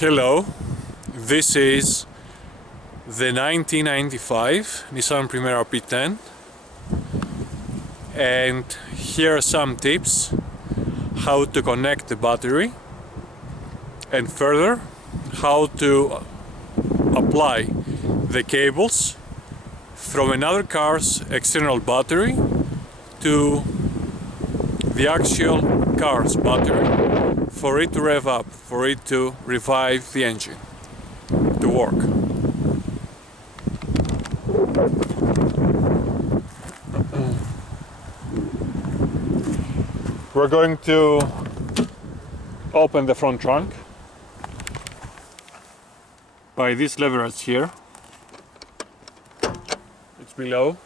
Hello, this is the 1995 Nissan Primera P10, and here are some tips how to connect the battery and further how to apply the cables from another car's external battery to the actual car's battery for it to rev up, for it to revive the engine to work. We're going to open the front trunk by this leverage here. It's below.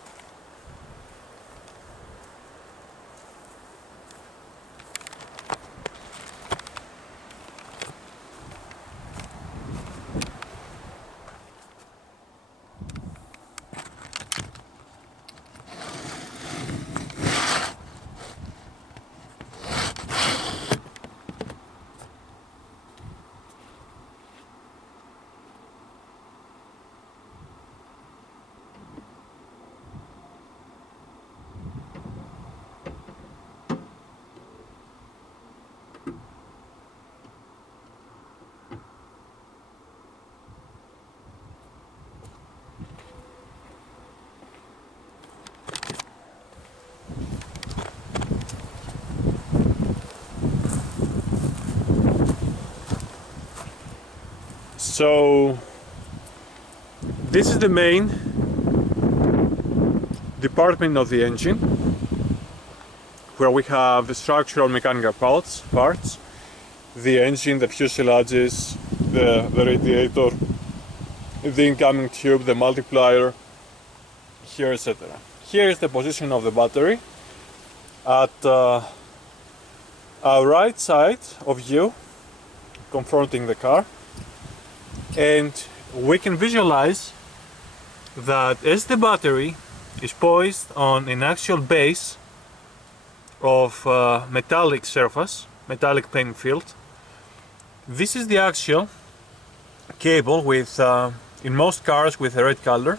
So this is the main department of the engine, where we have the structural mechanical parts, the engine, the fuselages, the radiator, the incoming tube, the multiplier, here, etc. Here is the position of the battery at our right side of you, confronting the car. And we can visualize that as the battery is poised on an actual base of metallic surface, metallic playing field, this is the actual cable with, in most cars, with a red color,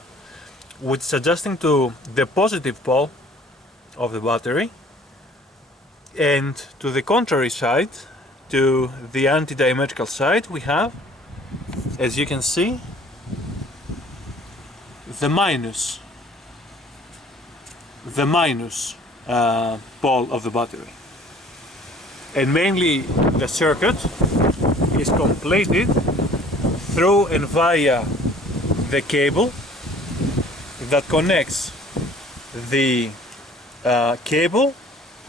which is adjusting to the positive pole of the battery, and to the contrary side, to the anti-diametrical side, we have, as you can see, the minus pole of the battery. And mainly the circuit is completed through and via the cable that connects the cable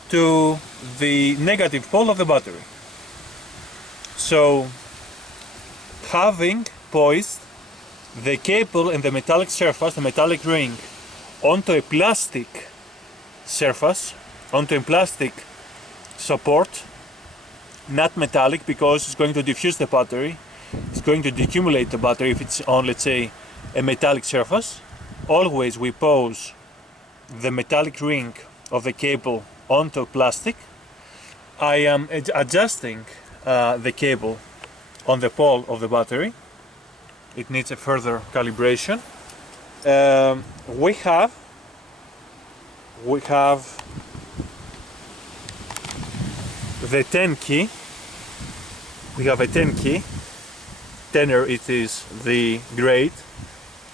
to the negative pole of the battery. So, having poised the cable and the metallic surface, the metallic ring, onto a plastic surface, onto a plastic support, not metallic, because it's going to diffuse the battery, it's going to decumulate the battery if it's on, let's say, a metallic surface. Always we pose the metallic ring of the cable onto plastic. I am adjusting the cable on the pole of the battery. It needs a further calibration. We have the 10 key. We have a 10 key. Tenor, it is the grade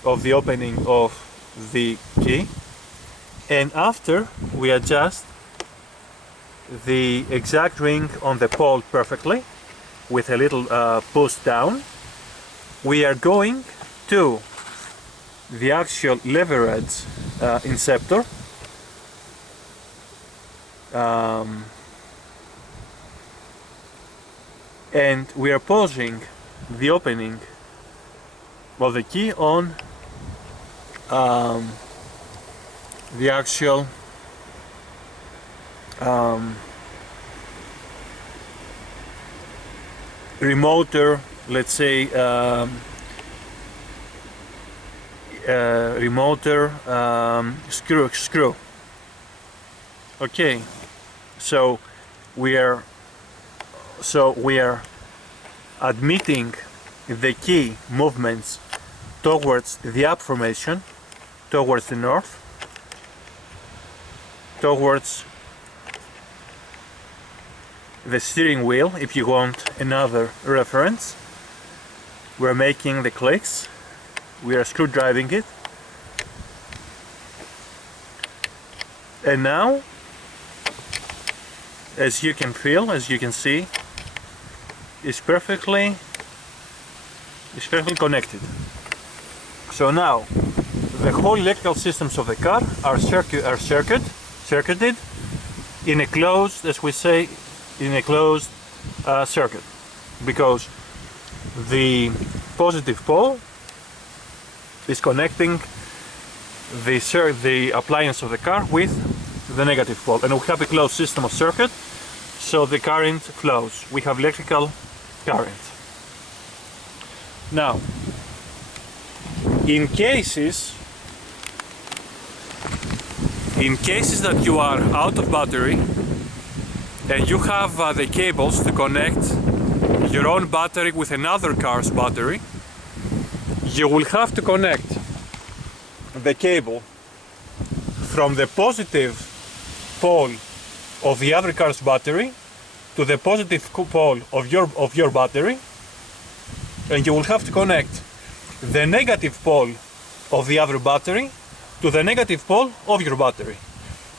of the opening of the key. And after we adjust the exact ring on the pole perfectly, with a little push down, we are going to the actual leverage inceptor, and we are posing the opening of the key on the actual remoter, let's say, remoter screw. Okay, so we are admitting the key movements towards the up formation, towards the north, towards the steering wheel. If you want another reference, we're making the clicks, we are screw driving it, and now, as you can feel, as you can see, it's perfectly connected. So now the whole electrical systems of the car are circuited in a closed, as we say, in a closed circuit, because the positive pole is connecting the appliance of the car with the negative pole, and we have a closed system of circuit, so the current flows. We have electrical current. Now, in cases that you are out of battery and you have the cables to connect your own battery with another car's battery, you will have to connect the cable from the positive pole of the other car's battery to the positive pole of your battery, and you will have to connect the negative pole of the other battery to the negative pole of your battery.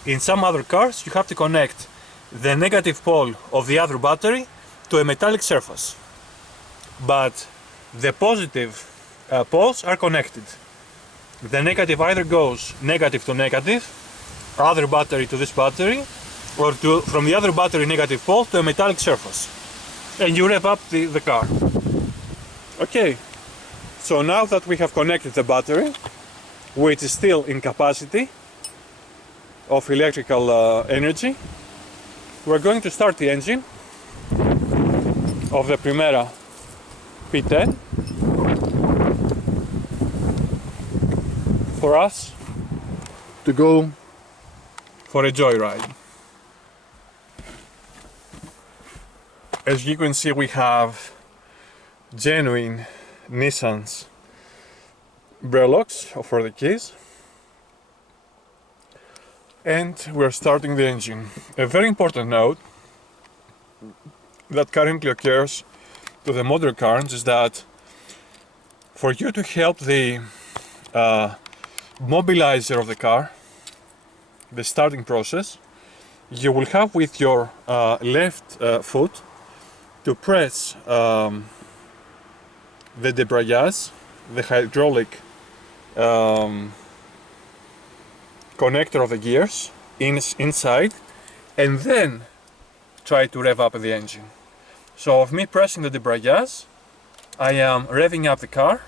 In some other cars, you have to connect the negative pole of the other battery to a metallic surface, but the positive poles are connected. The negative either goes negative to negative, other battery to this battery, or from the other battery negative pole to a metallic surface, and you rev up the car. Okay, so now that we have connected the battery, which is still in capacity of electrical energy, we're going to start the engine of the Primera P10 for us to go for a joyride. As you can see, we have genuine Nissan's breloques for the keys, and we're starting the engine. A very important note that currently occurs to the modern cars is that for you to help the mobilizer of the car, the starting process, you will have with your left foot to press the debrayage, the hydraulic connector of the gears inside, and then try to rev up the engine. So of me pressing the debrayage, I am revving up the car,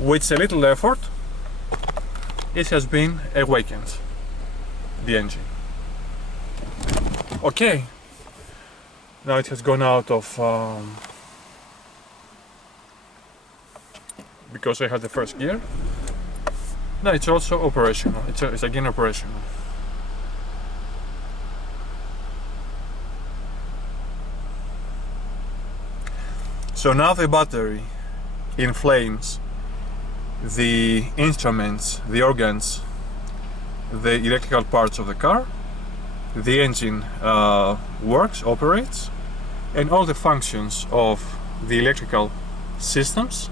with a little effort it has been awakened, the engine. Okay, now it has gone out of because I had the first gear. Now it's also operational, it's again operational. So now the battery inflames the instruments, the organs, the electrical parts of the car, the engine works, operates, and all the functions of the electrical systems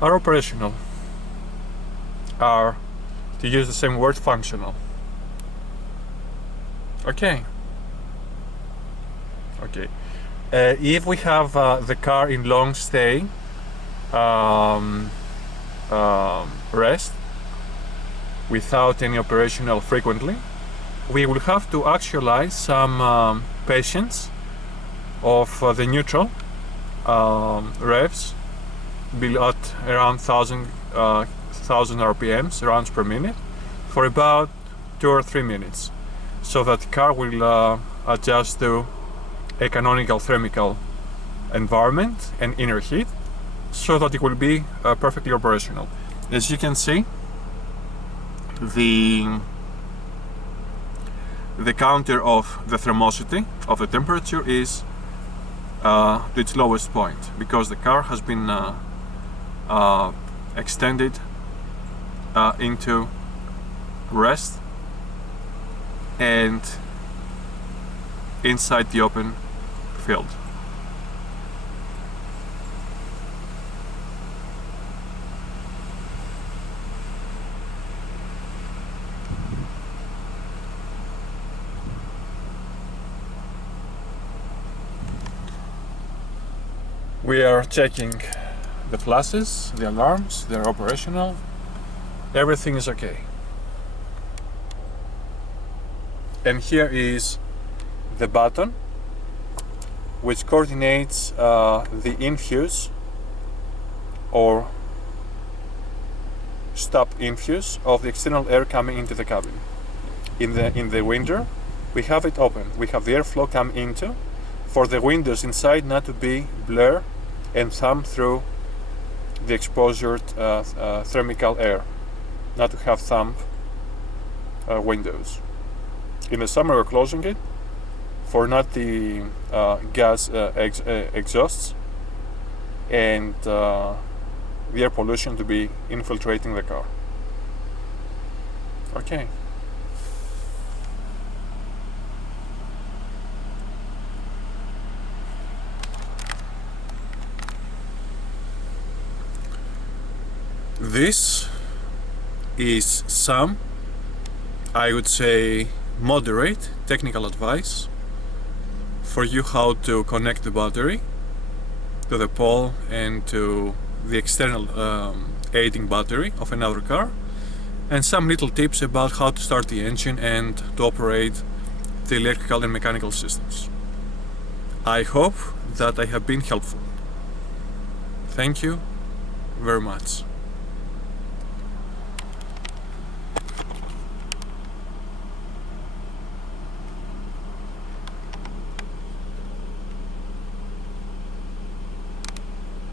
are operational, are, to use the same word, functional. Okay. Okay. If we have the car in long stay rest without any operational frequently, we will have to actualize some patience of the neutral revs at around 1000 RPMs, rounds per minute, for about 2 or 3 minutes, so that the car will adjust to a canonical thermical environment and inner heat, so that it will be perfectly operational. As you can see, the the counter of the thermosity of the temperature is to its lowest point, because the car has been extended into rest and inside the open field. We are checking the flashes, the alarms, they're operational, everything is okay. And here is the button which coordinates the infuse or stop infuse of the external air coming into the cabin. In the window we have it open, we have the airflow come into, for the windows inside not to be blur and thumb through the exposure thermal air, not to have thumb windows. In the summer we're closing it for not the gas exhausts and the air pollution to be infiltrating the car. Okay. This is some, I would say, moderate technical advice for you how to connect the battery to the pole and to the external aiding battery of another car, and some little tips about how to start the engine and to operate the electrical and mechanical systems. I hope that I have been helpful. Thank you very much.